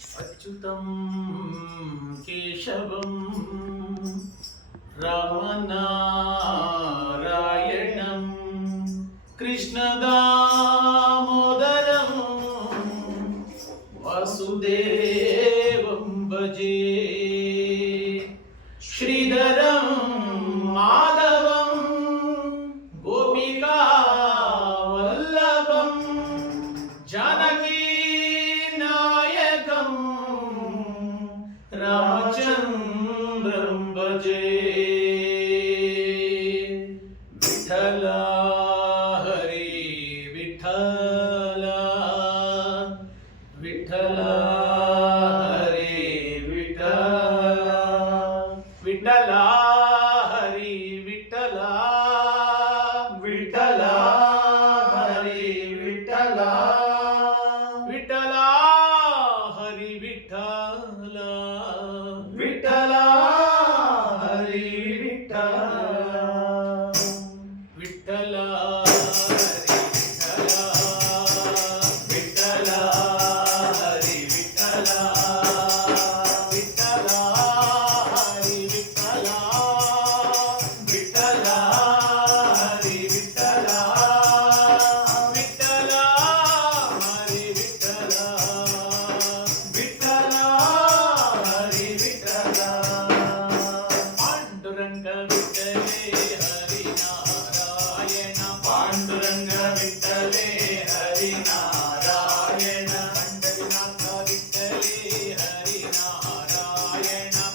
अच्युतं केशवं रामनारायणं कृष्णदामोदरं वासुदेवं भजे श्रीधरं माधवं गोपिकावल्लभं जानकी नायकं रामचन्द्रं भजे विठ्ठल हरि विठ्ठल विठ्ठल हरि विठ्ठल विठ्ठल हरि विठ्ठल विठ्ठल हरि विठ्ठल विठ्ठल हरि विठ्ठल विठ्ठल हरि विठ्ठल विठ्ठल पांडुरंग विठ्ठले हरि नारायण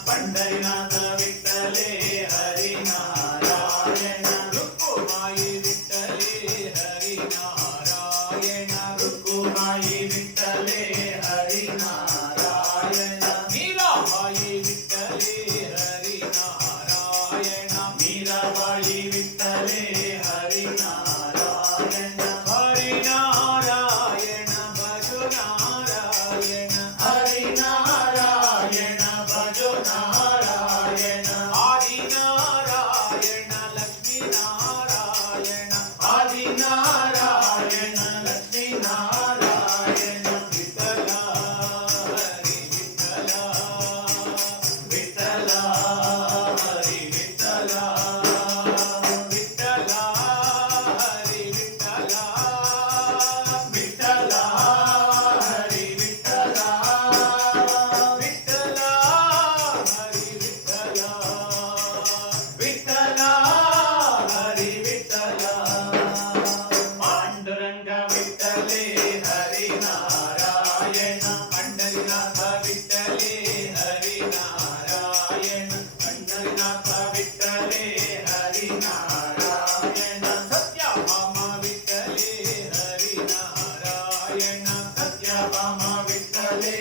पंढरीनाथ विठ्ठले हरि नारायण रुक्माई विठ्ठले हरि नारायण रुक्माई विठ्ठले हरि नारायण मीराबाई विठ्ठले हरि नारायण मीराबाई विठ्ठले हरि नारायण हरि नारायण भजो नारायण हरि नारायण भजो नारायण आदि नारायण लक्ष्मी नारायण आदि नारायण लक्ष्मी नारायण विठ्ठल हरि विठ्ठल विठ्ठल हरि विठ्ठल विठ्ठल हरि विठ्ठल विठ्ठल हरि विठ्ठल विठ्ठल हरि विठ्ठल विठ्ठल हरि विठ्ठल पांडुरंग विठ्ठले हरि नारायण पंढरीनाथ विठ्ठले हरि नारायण पंढरीनाथ विठ्ठले हरि नारायण सत्यभामा विठ्ठले हरि नारायण सत्यभामा विठ्ठले